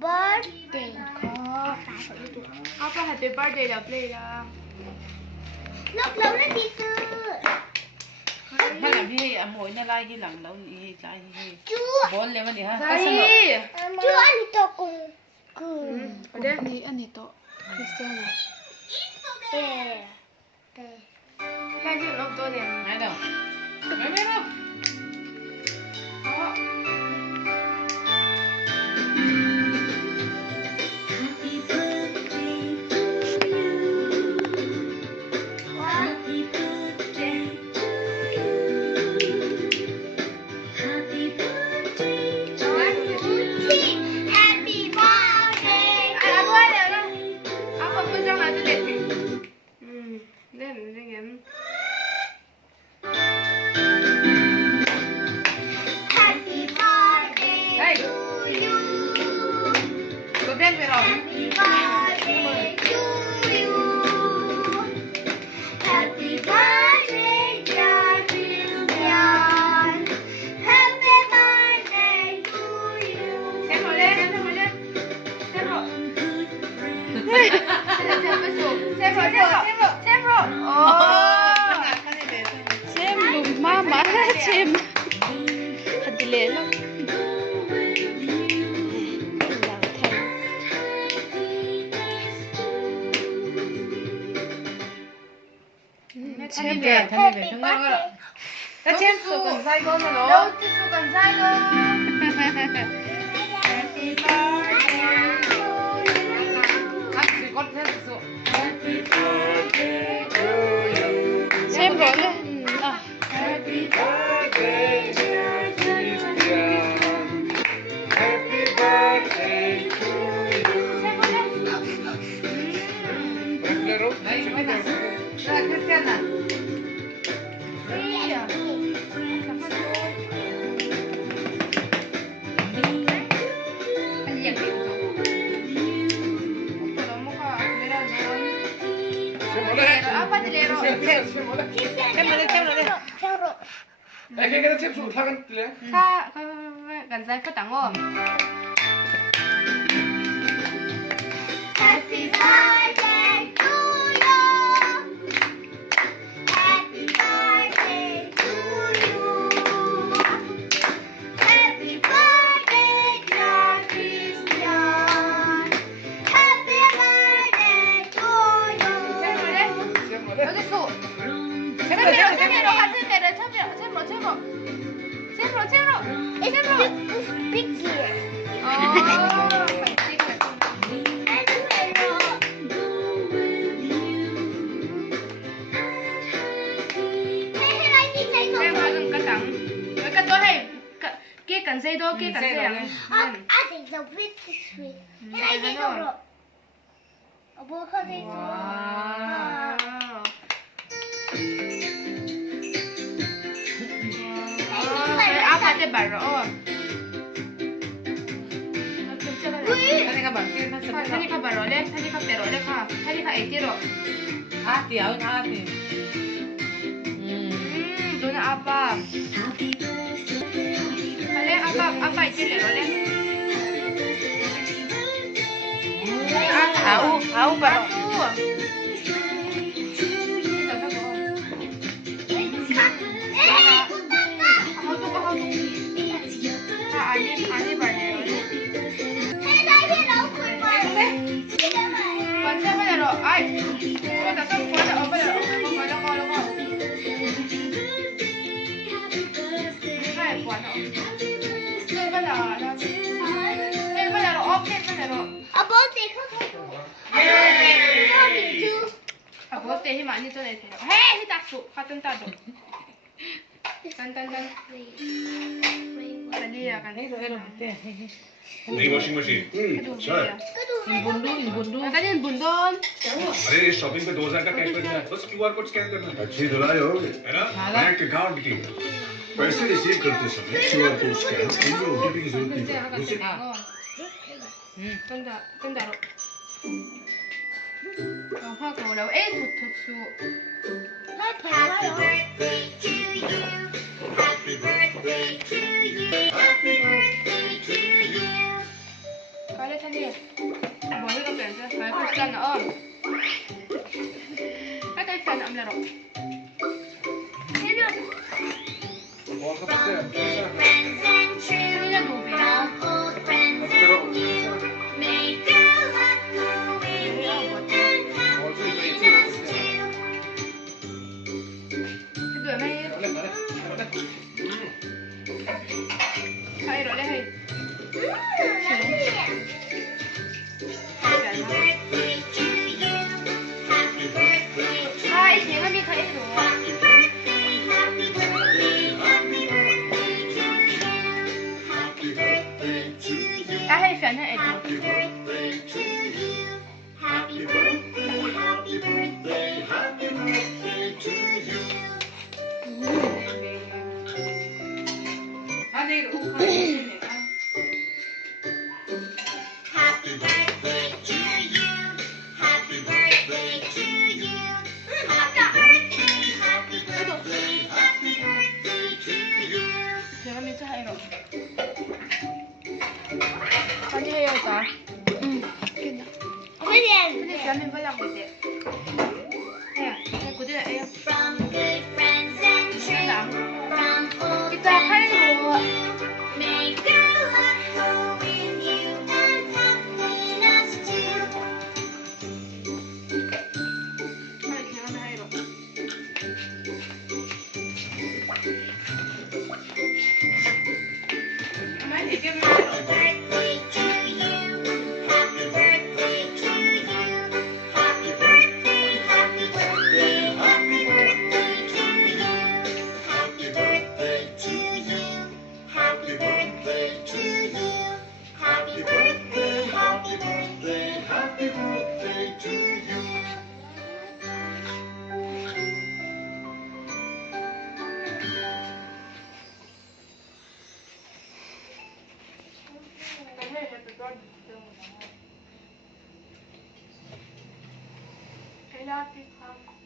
birthday. Apa happy birthday là play là. Lúc lâu nó đi tư. Hay làพี่อโมยน่าไล่ที่หลังแล้วอีไล่ที่บอลเลยมันดิฮะ Dai. Chú anh to cùng cùng. Ada ni to. Christiana. Lai chứ nó to nè. Này đâu mấy đâu Mama, Tim. Hadi lelo. Xem về thân về thương nhau rồi. Các xem số cần dây con rồi Đâu chứ số cần dây con. Happy birthday. Happy con xem số. Happy birthday to you. Xem rồi đấy. Happy birthday dear Christian. Happy birthday to you. Này mấy nào? Ra Christiana. Apa dilero? Cái nó xếp sụt thang lên. Sa gần dây có tặng không? Happy birthday to you. Happy birthday to you. Happy birthday, dear Christian. Happy birthday to you. 여기 소. 채로 같은 데를 채로. Big ear. Cái cần dây đó, cái cần dây à? I think the bit is sweet. And I think the rope. Bố không thấy Apa dia baru? Tadi kabar sih, Tadi kah baru le? Tadi kah pero le kah? Tadi kah etiro? hati, harus hati. Dona apa? Ale apa etiro le? Tahu baru. Birthday hi mani to này thế. Hey, hi ta su, ha tan ta do. Tan. Tadi ya kan. नहीं washing machine sir Bundun. Tadi bundon. अरे इस shopping पे 2000 का cashback है बस QR code scan करना है अच्छी धुलाई होगी है ना बैंक अकाउंट की पैसे रिसीव करते समय क्यूआर कोड स्कैन इनमें ओटीपी की जरूरत नहीं पड़ती उसे 뜬다로. 영화가 뭐라고? 에 도토수. Happy birthday to you. Happy birthday to you. Happy birthday to you. Kaya tadi. Boleh tak biasa? Kaya Christiana om. Kaya Christiana om laro. बहुत का पत्ते हैं ऐसा Ini dah dua ya. करो और भी कोई चीज हो सकती है Kedua mai. boleh boleh boleh Hai rồi đây hay. Hai, tiếng anh đi thấy rồi. Cái hay phiền hay rồi. Anh đi uống không? Tiếng anh đi chắc hay rồi. Anh đi hay rồi ta. Cái này cho mình phải làm cái gì? Nè, cái của này em. Làm. Kita hay rồi. Hai, tiếng anh hay rồi. Mấy thì cái mai rồi. I love you, Mom.